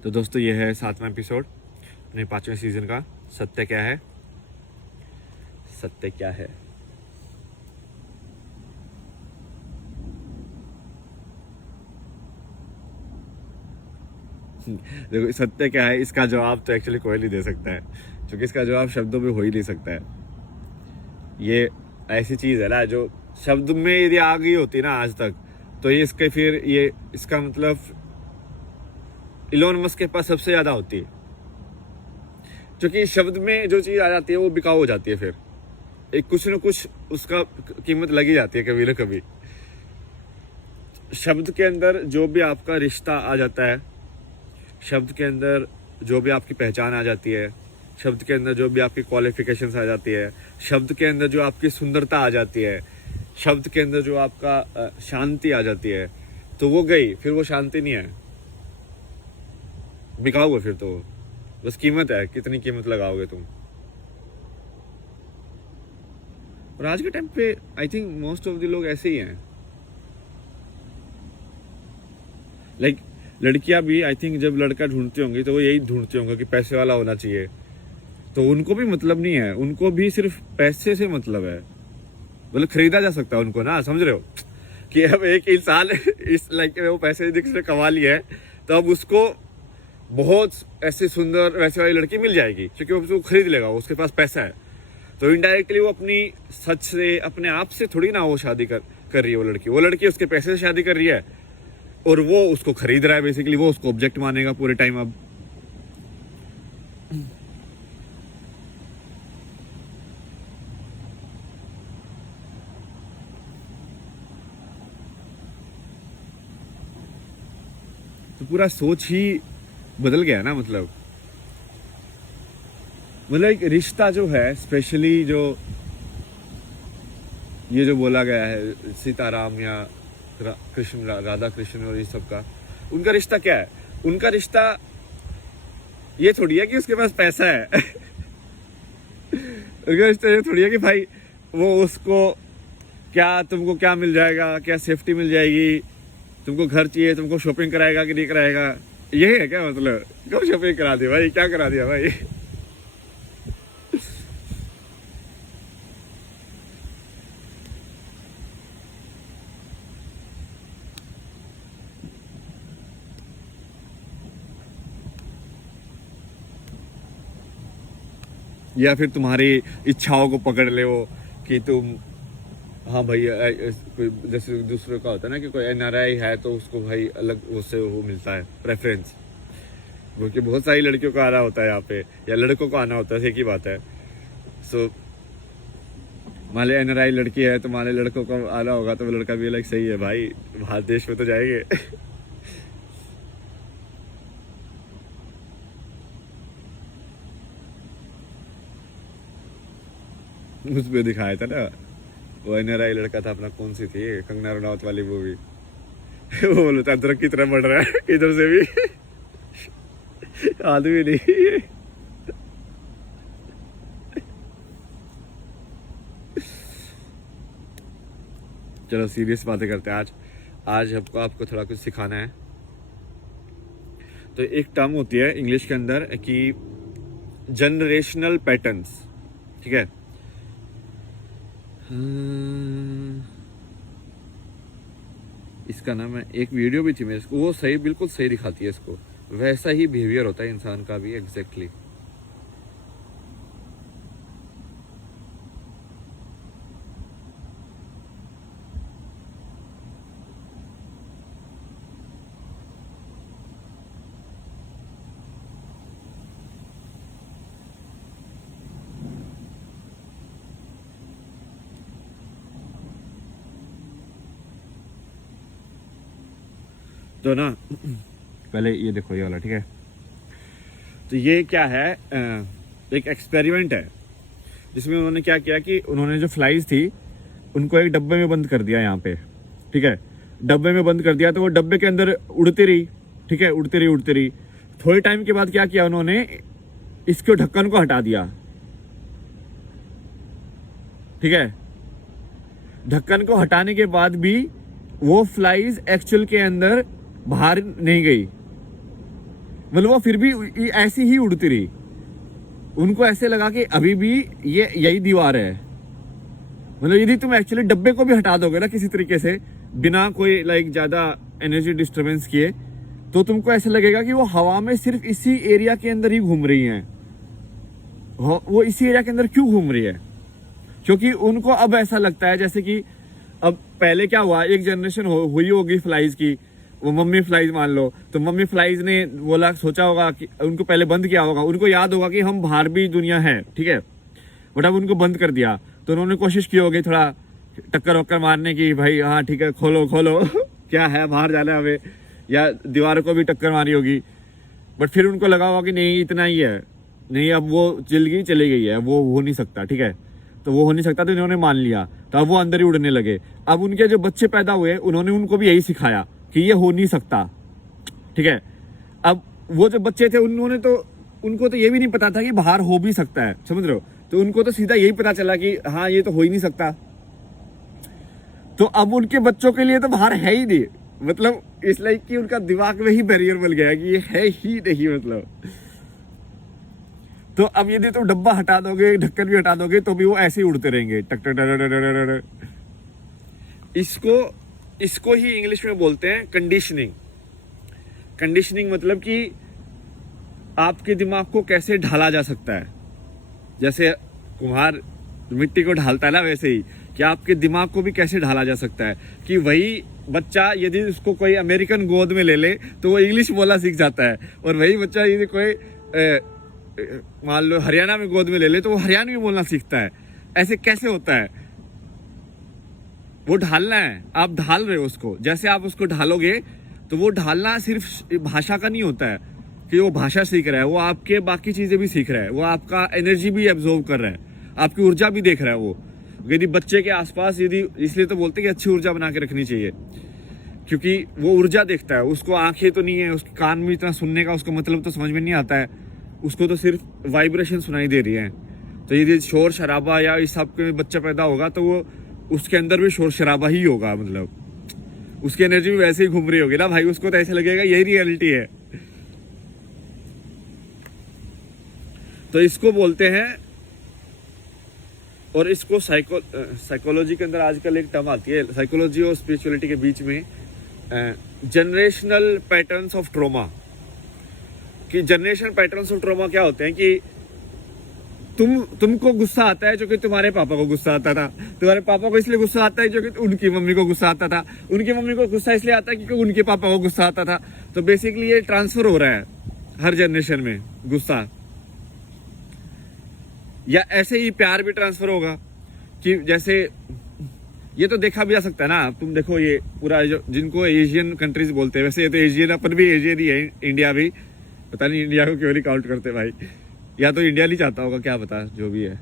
तो दोस्तों ये है 7वां एपिसोड अपने 5वें सीजन का। सत्य क्या है, सत्य क्या है। देखो सत्य क्या है, इसका जवाब तो एक्चुअली कोई नहीं दे सकता है, क्योंकि इसका जवाब शब्दों में हो ही नहीं सकता है। ये ऐसी चीज है ना जो शब्द में यदि आ गई होती ना आज तक, तो ये इसके फिर ये इसका मतलब इलोन मस्क के पास सबसे ज्यादा होती है, क्योंकि शब्द में जो चीज आ जाती है वो बिकाऊ हो जाती है। फिर एक कुछ न कुछ उसका कीमत लगी जाती है कभी ना कभी। शब्द के अंदर जो भी आपका रिश्ता आ जाता है, शब्द के अंदर जो भी आपकी पहचान आ जाती है, शब्द के अंदर जो भी आपकी क्वालिफिकेशंस आ जाती है, शब्द के अंदर जो आपकी सुंदरता आ जाती है, शब्द के अंदर जो आपका शांति आ जाती है, तो वो गई, फिर वो शांति नहीं है, बिकाऊ है। फिर तो बस कीमत है, कितनी कीमत लगाओगे तुम। और आज के टाइम पे I think most of the लोग ऐसे ही हैं। लाइक लड़कियां भी आई थिंक जब लड़का ढूंढती होंगी तो वो यही ढूंढती होंगी कि पैसे वाला होना चाहिए। तो उनको भी मतलब नहीं है, उनको भी सिर्फ पैसे से मतलब है। मतलब खरीदा जा सकता है उनको ना, समझ रहे हो कि अब एक इंसान इस लाइक वो पैसे जिसने कमा लिया है, तो अब उसको बहुत ऐसी सुंदर वैसे वाली लड़की मिल जाएगी, क्योंकि वो उसको खरीद लेगा, उसके पास पैसा है। तो इनडायरेक्टली वो अपनी सच से, अपने आप से थोड़ी ना वो शादी कर रही है। वो लड़की उसके पैसे से शादी कर रही है और वो उसको खरीद रहा है। बेसिकली वो उसको ऑब्जेक्ट मानेगा पूरे टाइम। अब तो पूरा सोच ही बदल गया ना। मतलब एक रिश्ता जो है, स्पेशली जो ये जो बोला गया है सीताराम या कृष्ण, राधा कृष्ण और ये सब का, उनका रिश्ता क्या है? उनका रिश्ता ये थोड़ी है कि उसके पास पैसा है। उनका रिश्ता ये थोड़ी है कि भाई वो उसको क्या, तुमको क्या मिल जाएगा, क्या सेफ्टी मिल जाएगी, तुमको घर चाहिए, तुमको शॉपिंग कराएगा कि नहीं कराएगा। यही है क्या? मतलब क्यों शॉपिंग करा दी भाई, क्या करा दिया भाई। या फिर तुम्हारी इच्छाओं को पकड़ ले वो कि तुम, हाँ भाई जैसे दूसरे का होता है ना कि कोई एनआरआई है तो उसको भाई अलग उससे वो मिलता है प्रेफरेंस, क्योंकि बहुत सारी लड़कियों को आना होता है यहाँ पे, या लड़कों को आना होता है, एक ही बात है। सो मान एनआरआई लड़की है तो मान लड़कों को आना होगा, तो वो लड़का भी लाइक सही है भाई, बाहर देश में तो जाएंगे। उसमें दिखाया था ना वो एनआरआई लड़का था अपना, कौन सी थी, कंगना रनौत वाली मूवी। वो बोलता अदरक की तरह बढ़ रहा है इधर से भी। आदमी नहीं। चलो सीरियस बातें करते हैं आज आपको थोड़ा कुछ सिखाना है। तो एक टर्म होती है इंग्लिश के अंदर कि जनरेशनल पैटर्न्स, ठीक है। इसका नाम है, एक वीडियो भी थी मेरे को, वो सही, बिल्कुल सही दिखाती है इसको। वैसा ही बिहेवियर होता है इंसान का भी, एग्जैक्टली। तो ना पहले ये देखो ये वाला, ठीक है। तो ये क्या है, एक एक्सपेरिमेंट है जिसमें उन्होंने क्या किया कि उन्होंने जो फ्लाइज थी उनको एक डब्बे में बंद कर दिया यहाँ पे, ठीक है। डब्बे में बंद कर दिया तो वो डब्बे के अंदर उड़ती रही, ठीक है, उड़ती रही। थोड़े टाइम के बाद क्या किया उन्होंने, इसके ढक्कन को हटा दिया, ठीक है। ढक्कन को हटाने के बाद भी वो फ्लाइज एक्चुअल के अंदर बाहर नहीं गई, मतलब वो फिर भी ऐसी ही उड़ती रही। उनको ऐसे लगा कि अभी भी ये यही दीवार है। मतलब यदि तुम एक्चुअली डब्बे को भी हटा दोगे ना किसी तरीके से, बिना कोई लाइक ज्यादा एनर्जी डिस्टरबेंस किए, तो तुमको ऐसा लगेगा कि वो हवा में सिर्फ इसी एरिया के अंदर ही घूम रही हैं। वो इसी एरिया के अंदर क्यों घूम रही है? क्योंकि उनको अब ऐसा लगता है जैसे कि अब पहले क्या हुआ, एक जनरेशन हुई होगी फ्लाइज की, वो मम्मी फ्लाइज मान लो, तो मम्मी फ्लाइज ने बोला, सोचा होगा कि उनको पहले बंद किया होगा, उनको याद होगा कि हम बाहर भी दुनिया है, ठीक है, बट अब उनको बंद कर दिया। तो उन्होंने कोशिश की होगी थोड़ा टक्कर वक्कर मारने की, भाई हाँ ठीक है खोलो खोलो क्या है बाहर जाना है हमें, या दीवारों को भी टक्कर मारी होगी। बट फिर उनको लगा होगा कि नहीं इतना ही है, नहीं अब वो चली गई है, वो हो नहीं सकता, ठीक है, तो वो हो नहीं सकता, तो इन्होंने मान लिया, तो अब वो अंदर ही उड़ने लगे। अब उनके जो बच्चे पैदा हुए उन्होंने उनको भी यही सिखाया कि ये हो नहीं सकता, ठीक है। अब वो जो बच्चे थे उनको तो ये भी नहीं पता था कि बाहर हो भी सकता है, समझ रहे हो, तो उनको तो सीधा यही पता चला कि हाँ ये तो हो ही नहीं सकता। तो अब उनके बच्चों के लिए तो बाहर है ही नहीं, मतलब इसलिए कि उनका दिमाग में ही बैरियर बन गया कि ये है ही नहीं, मतलब। तो अब यदि तुम डब्बा हटा दोगे, ढक्कन भी हटा दोगे, तो भी वो ऐसे ही उड़ते रहेंगे, टक टक टक। इसको ही इंग्लिश में बोलते हैं कंडीशनिंग। कंडीशनिंग मतलब कि आपके दिमाग को कैसे ढाला जा सकता है, जैसे कुम्हार मिट्टी को ढालता है ना, वैसे ही कि आपके दिमाग को भी कैसे ढाला जा सकता है कि वही बच्चा यदि उसको कोई अमेरिकन गोद में ले ले तो वो इंग्लिश बोलना सीख जाता है, और वही बच्चा यदि कोई मान लो हरियाणा में गोद में ले ले तो वो हरियाणवी बोलना सीखता है। ऐसे कैसे होता है? वो ढालना है, आप ढाल रहे हो उसको, जैसे आप उसको ढालोगे तो वो ढालना सिर्फ भाषा का नहीं होता है कि वो भाषा सीख रहा है, वो आपके बाकी चीजें भी सीख रहा है, वो आपका एनर्जी भी एब्जॉर्व कर रहा है, आपकी ऊर्जा भी देख रहा है वो। यदि बच्चे के आसपास यदि, इसलिए तो बोलते हैं कि अच्छी ऊर्जा बना के रखनी चाहिए, क्योंकि वो ऊर्जा देखता है, उसको आंखें तो नहीं है, उसके कान में इतना सुनने का उसको मतलब तो समझ में नहीं आता है, उसको तो सिर्फ वाइब्रेशन सुनाई दे रही है। तो यदि शोर शराबा या इस सब के बच्चा पैदा होगा तो वो उसके अंदर भी शोर शराबा ही होगा, मतलब उसकी एनर्जी भी वैसे ही घूम रही होगी ना भाई, उसको तो ऐसे लगेगा यही रियलिटी है। तो इसको बोलते हैं, और इसको साइकोलॉजी के अंदर आजकल एक टर्म आती है, साइकोलॉजी और स्पिरिचुअलिटी के बीच में, जनरेशनल पैटर्न्स ऑफ ट्रॉमा। कि जनरेशन पैटर्न्स ऑफ ट्रॉमा क्या होते हैं कि तुमको गुस्सा आता है जो कि तुम्हारे पापा को गुस्सा आता था, तुम्हारे पापा को इसलिए गुस्सा आता है जो कि उनकी मम्मी को गुस्सा आता था, उनकी मम्मी को गुस्सा इसलिए आता है क्योंकि उनके पापा को गुस्सा आता था। तो बेसिकली ये ट्रांसफर हो रहा है हर जनरेशन में गुस्सा, या ऐसे ही प्यार भी ट्रांसफर होगा कि जैसे ये तो देखा भी जा सकता है ना, तुम देखो ये पूरा जो जिनको एशियन कंट्रीज बोलते हैं, वैसे ये तो एशियन, अपन भी एशियन ही है, इंडिया भी, पता नहीं इंडिया को क्यों नहीं काउंट करते भाई, या तो इंडिया नहीं चाहता होगा, क्या पता, जो भी है।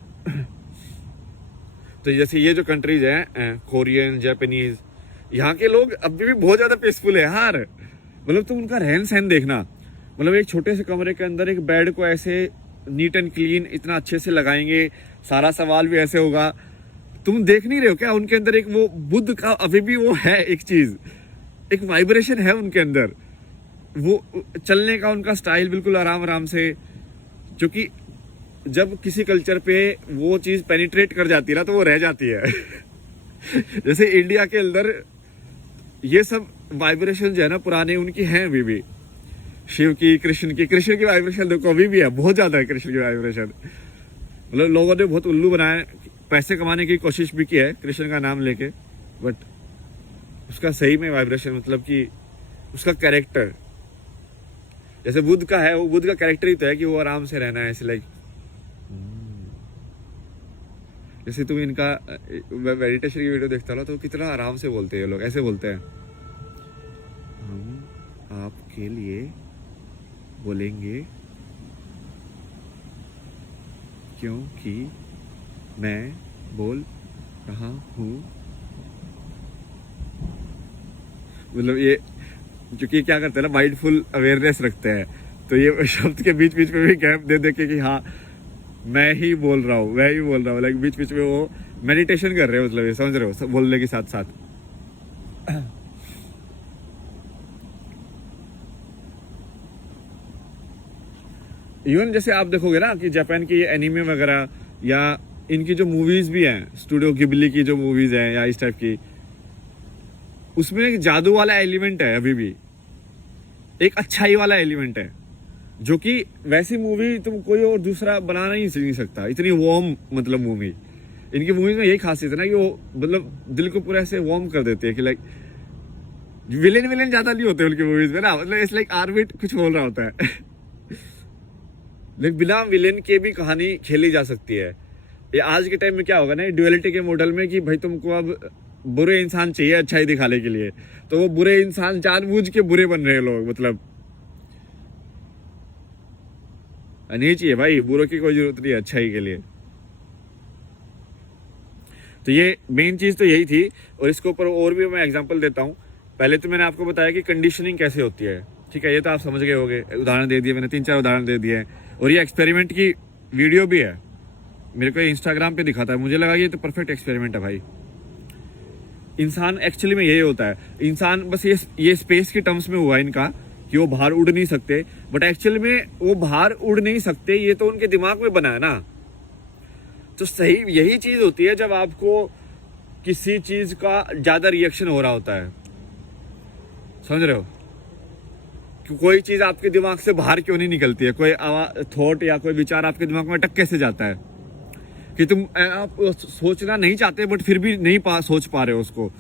तो जैसे ये जो कंट्रीज हैं, कोरियन, जापानीज, यहाँ के लोग अभी भी बहुत ज्यादा पीसफुल है यार। मतलब तुम उनका रहन सहन देखना, मतलब एक छोटे से कमरे के अंदर एक बेड को ऐसे नीट एंड क्लीन इतना अच्छे से लगाएंगे, सारा सवाल भी ऐसे होगा। तुम देख नहीं रहे हो क्या उनके अंदर एक वो बुद्ध का अभी भी वो है, एक चीज, एक वाइब्रेशन है उनके अंदर, वो चलने का उनका स्टाइल बिल्कुल आराम आराम से, क्योंकि जब किसी कल्चर पे वो चीज पेनिट्रेट कर जाती है ना तो वो रह जाती है। जैसे इंडिया के अंदर ये सब वाइब्रेशन जो है ना पुराने, उनकी हैं अभी भी, शिव की, कृष्ण की वाइब्रेशन देखो अभी भी है, बहुत ज्यादा है कृष्ण की वाइब्रेशन। मतलब लोगों ने बहुत उल्लू बनाया, पैसे कमाने की कोशिश भी की है कृष्ण का नाम लेके, बट उसका सही में वाइब्रेशन, मतलब कि उसका कैरेक्टर जैसे बुद्ध का है, वो बुद्ध का कैरेक्टर ही तो है कि वो आराम से रहना है, ऐसे लाइक, जैसे तुम इनका मेडिटेशन की वीडियो देखता हो तो कितना आराम से बोलते हैं ये लोग, ऐसे बोलते हैं, हम आपके लिए बोलेंगे क्योंकि मैं बोल रहा हूँ। मतलब ये क्योंकि क्या करते हैं ना, माइंडफुल अवेयरनेस रखते हैं, तो ये शब्द के बीच बीच में भी गैप दे दे के कि हाँ मैं ही बोल रहा हूँ, लाइक बीच बीच में वो मेडिटेशन कर रहे हो, मतलब ये समझ रहे हो, बोलने के साथ साथ। इवन जैसे आप देखोगे ना कि जापान की एनिमे वगैरह या इनकी जो मूवीज भी हैं, स्टूडियो गिबली की जो मूवीज हैं या इस टाइप की, उसमें एक जादू वाला एलिमेंट है अभी भी, एक अच्छाई वाला एलिमेंट है, जो कि वैसी मूवी तुम कोई और दूसरा बनाना ही नहीं सकता। इतनी वार्म मतलब मूवी, इनकी मूवीज में यही खासियत है ना कि वो मतलब दिल को पूरा ऐसे वार्म कर देती है कि लाइक विलेन ज्यादा नहीं होते उनकी मूवीज में ना, मतलब इट्स लाइक आर्बिट कुछ बोल रहा होता है लेकिन बिना विलेन के भी कहानी खेली जा सकती है। ये आज के टाइम में क्या होगा ना, ड्युअलिटी के मॉडल में कि भाई तुमको अब बुरे इंसान चाहिए अच्छाई दिखाने के लिए, तो वो बुरे इंसान जानबूझ के बुरे बन रहे हैं लोग, मतलब नहीं चाहिए भाई, बुरों की कोई जरूरत नहीं है अच्छाई के लिए। तो ये मेन चीज तो यही थी, और इसके ऊपर और भी मैं एग्जांपल देता हूँ। पहले तो मैंने आपको बताया कि कंडीशनिंग कैसे होती है, ठीक है, ये तो आप समझ गए होंगे, उदाहरण दे दिए मैंने, 3-4 उदाहरण दे दिए हैं, और ये एक्सपेरिमेंट की वीडियो भी है, मेरे को इंस्टाग्राम पे दिखा था, मुझे लगा ये तो परफेक्ट एक्सपेरिमेंट है भाई। इंसान एक्चुअली में यही होता है, इंसान बस ये स्पेस के टर्म्स में हुआ इनका कि वो बाहर उड़ नहीं सकते, बट एक्चुअली में वो बाहर उड़ नहीं सकते, ये तो उनके दिमाग में बना है ना। तो सही यही चीज होती है जब आपको किसी चीज का ज्यादा रिएक्शन हो रहा होता है, समझ रहे हो, कि कोई चीज आपके दिमाग से बाहर क्यों नहीं निकलती है, कोई थॉट या कोई विचार आपके दिमाग में अटक कैसे जाता है कि तुम आप सोचना नहीं चाहते बट फिर भी नहीं सोच पा रहे हो उसको,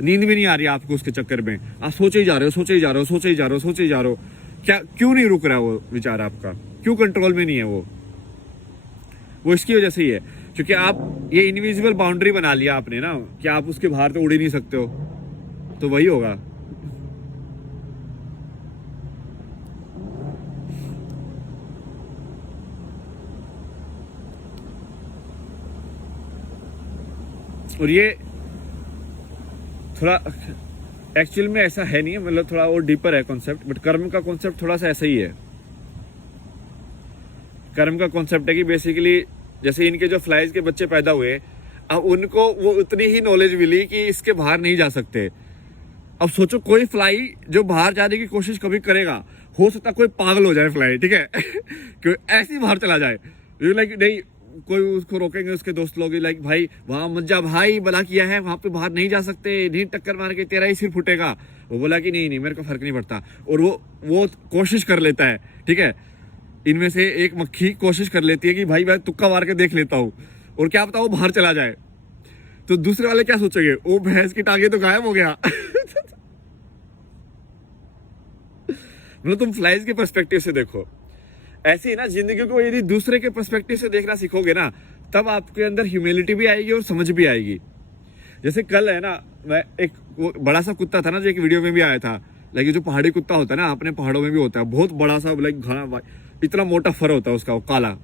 नींद भी नहीं आ रही आपको उसके चक्कर में, आप सोचे ही जा रहे हो, सोचे ही जा रहे हो, सोचे ही जा रहे हो, सोचे ही जा रहे हो, क्या क्यों नहीं रुक रहा वो विचार आपका, क्यों कंट्रोल में नहीं है वो इसकी वजह से ही है, क्योंकि आप ये इनविजिबल बाउंड्री बना लिया आपने ना कि आप उसके बाहर तो उड़ ही नहीं सकते हो, तो वही होगा। और ये थोड़ा एक्चुअल में ऐसा है नहीं है, मतलब थोड़ा और डीपर है कॉन्सेप्ट, बट कर्म का कॉन्सेप्ट थोड़ा सा ऐसा ही है। कर्म का कॉन्सेप्ट है कि बेसिकली जैसे इनके जो फ्लाइज के बच्चे पैदा हुए, अब उनको वो उतनी ही नॉलेज मिली कि इसके बाहर नहीं जा सकते। अब सोचो कोई फ्लाई जो बाहर जाने की कोशिश कभी करेगा, हो सकता कोई पागल हो जाए फ्लाई, ठीक है कि ऐसे ही बाहर चला जाए, लाइक नहीं कोई उसको रोकेंगे उसके दोस्त लोग, लाइक भाई वहां मत जा भाई, बला किया है वहां पे बाहर नहीं जा सकते, नहीं टक्कर मार के तेरा ही सिर फूटेगा। वो बोला कि नहीं मेरे को फर्क नहीं पड़ता, और वो कोशिश कर लेता है, ठीक है। इनमें से एक मक्खी कोशिश कर लेती है कि भाई मैं तुक्का मार के देख लेता हूँ, और क्या पता वो बाहर चला जाए, तो दूसरे वाले क्या सोचेंगे, वो भैंस की टांगे तो गायब हो गया मतलब तुम फ्लाइज के पर्सपेक्टिव से देखो, ऐसे ही ना जिंदगी को यदि दूसरे के पर्सपेक्टिव से देखना सीखोगे ना, तब आपके अंदर ह्यूमिलिटी भी आएगी और समझ भी आएगी। जैसे कल है ना, मैं एक वो बड़ा सा कुत्ता था ना जो एक वीडियो में भी आया था, लाइक जो पहाड़ी कुत्ता होता है ना, अपने पहाड़ों में भी होता है, बहुत बड़ा सा, लाइक घना इतना मोटा फर होता है उसका, वो काला।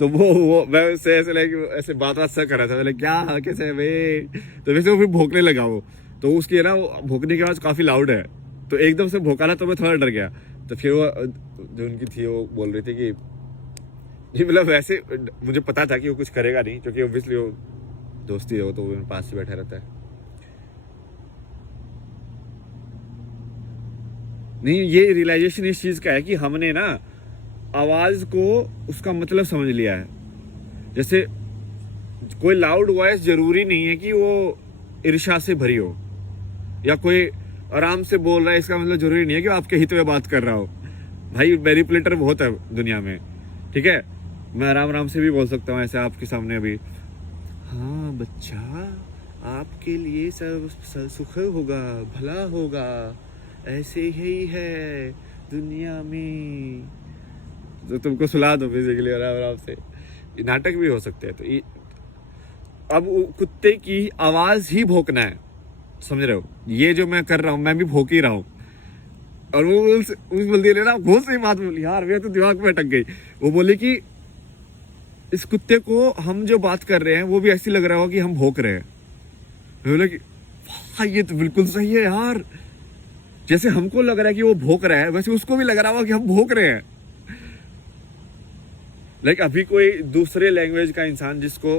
तो वो मैं उससे ऐसे लाइक ऐसे बात सा कर रहा था, लाइक क्या कैसे है भाई, तो वैसे वो फिर भौंकने लगा वो, तो उसकी है ना वो भौंकने की आवाज काफी लाउड है, तो एकदम से भौंका ना, तो मैं थोड़ा डर गया। तो फिर वो जो उनकी थी वो बोल रही थी कि जी मतलब वैसे मुझे पता था कि वो कुछ करेगा नहीं, क्योंकि ऑब्वियसली वो दोस्ती है, वो तो वो पास से बैठा रहता है। नहीं, ये रियलाइजेशन इस चीज का है कि हमने ना आवाज को उसका मतलब समझ लिया है। जैसे कोई लाउड वॉइस जरूरी नहीं है कि वो ईर्ष्या से भरी हो, या कोई आराम से बोल रहा है इसका मतलब जरूरी नहीं है कि वो आपके हित में बात कर रहा हो। भाई मैनिपुलेटर बहुत है दुनिया में, ठीक है, मैं आराम आराम से भी बोल सकता हूँ ऐसे आपके सामने अभी, हाँ बच्चा आपके लिए सब सुख होगा, भला होगा, ऐसे ही है दुनिया में, तो तुमको सुला दो बेसिकली आराम आराम से। नाटक भी हो सकते हैं। तो अब कुत्ते की आवाज ही भौंकना है, समझ रहे हो, ये जो मैं कर रहा हूँ मैं भी भौंक ही रहा हूँ। और वो उस बल्दी ने ना बहुत सही बात बोली यार, मेरे तो दिमाग में अटक गई। वो बोले कि इस कुत्ते को हम जो बात कर रहे हैं वो भी ऐसी लग रहा हो कि हम भौंक रहे हैं। बोले कि हाँ ये तो बिल्कुल सही है यार, जैसे हमको लग रहा है कि वो भौंक रहा है, वैसे उसको भी लग रहा होगा कि हम भौंक रहे हैं। लाइक अभी कोई दूसरे लैंग्वेज का इंसान जिसको